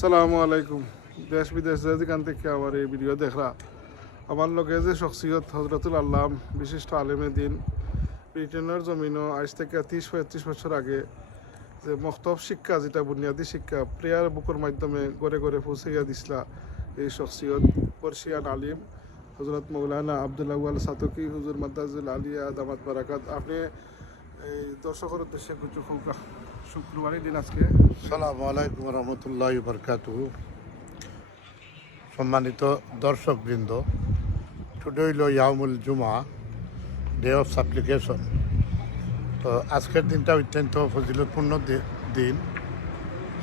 আসসালামু আলাইকুম। দেশ বিদেশ যেখান থেকে আমার এই ভিডিও দেখরা, আমার লগে যে শখসিয়ত হজরতুল আল্লাম বিশিষ্ট আলেমে দিন ব্রিটেনের জমিনও আজ থেকে 30-35 বছর আগে যে মক্তব শিক্ষা, যেটা বুনিয়াদী শিক্ষা প্রেয়ার বুকের মাধ্যমে গড়ে গড়ে পৌঁছাইয়া দিছিলা, এই শখসিয়ত পর্শিয়ান আলিম হজরত মৌলানা আব্দুল আউয়াল সাতকি হুজুর মাদ্দাজুল আলিয়া দামাত বারাকাত। আপনি এই দর্শকের উদ্দেশ্যে কিছু শুক্রবারের দিন আজকে। আসসালামু আলাইকুম রহমতুল্লাহ বরকাতুহু। সম্মানিত দর্শকবৃন্দ, টুডে হইল ইয়াউমুল জুমা, ডে অফ সাপ্লিকেশন। তো আজকের দিনটা অত্যন্ত ফজিলতপূর্ণ দিন।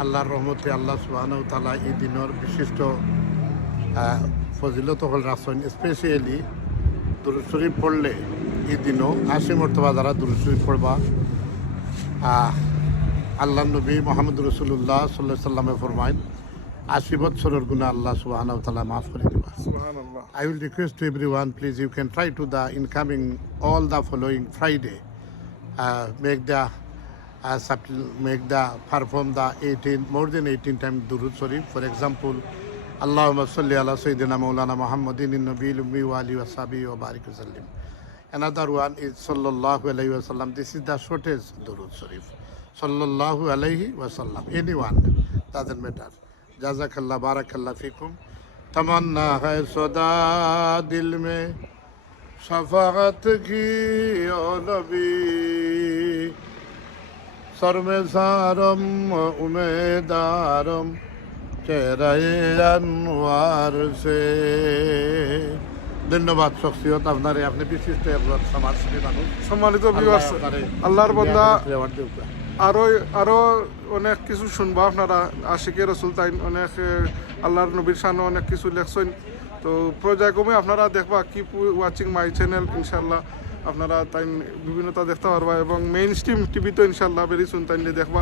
আল্লাহর রহমতে আল্লাহ সুবহানাহু ওয়া তাআলা এই দিনের বিশিষ্ট ফজিলত হল রাসন, স্পেশালি দুরূদ শরীফ পড়লে এই দিনও 80 মর্তবা যারা দুরূদ শরীফ পড়বা, আল্লাহ নবী মোহাম্মদ রসুল্লাহ সাল্লাল্লাহু আলাইহি সাল্লামে ফরমাইন 80 বছরের গুনাহ আল্লাহ সুবহানাহু ওয়া তাআলা মাফ করে দিবা। সুবহানাল্লাহ। I will request to everyone, please, you can try to the incoming all the following Friday, make the perform the 18 more than 18 times Durud Sharif. For example, Allahumma salli ala Sayyidina Maulana Muhammadin in-Nabiyil Ummi wa alihi wa sahbihi wa barik wa sallim. Another one is Sallallahu Alaihi Wasallam. This is the shortest Durud Sharif. Sallallahu Alaihi Wasallam. Anyone, doesn't matter. Jazakallah, barakallah fikum. तमन्ना है सदा दिल में शफाअत की ओ नबी, sir में सारम उमेदारम चेहरे अनवार से। ধন্যবাদ শখসিয়ত আপনারে, আপনি বিশিষ্ট সমাজসেবী মানুষ। সম্মানিত ভিউয়ার্স, আল্লাহর বান্দা আরো অনেক কিছু শুনবা আপনারা। আশিকে রসুল তাই অনেক আল্লাহর নবীর শানে অনেক কিছু লেখছেন। তো পর্যায়ক্রমে আপনারা দেখবা, কিপ ওয়াচিং মাই চ্যানেল। ইনশাল্লাহ আপনারা তাই বিভিন্নতা দেখতে পারবা এবং মেইন স্ট্রিম টিভিতে ইনশাল্লাহ বেরি শুন তাই দেখবা।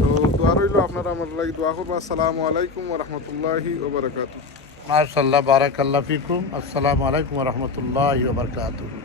তো দোয়া রইল, আপনারা আমার লাগি দোয়া করবা। আসসালামু আলাইকুম ওয়া রাহমাতুল্লাহি ওয়া বারাকাতুহু। মাশাআল্লাহ, বারাকাল্লাহ ফিকুম। আসসালামু আলাইকুম ওয়া রাহমাতুল্লাহি ওয়া বারাকাতুহু।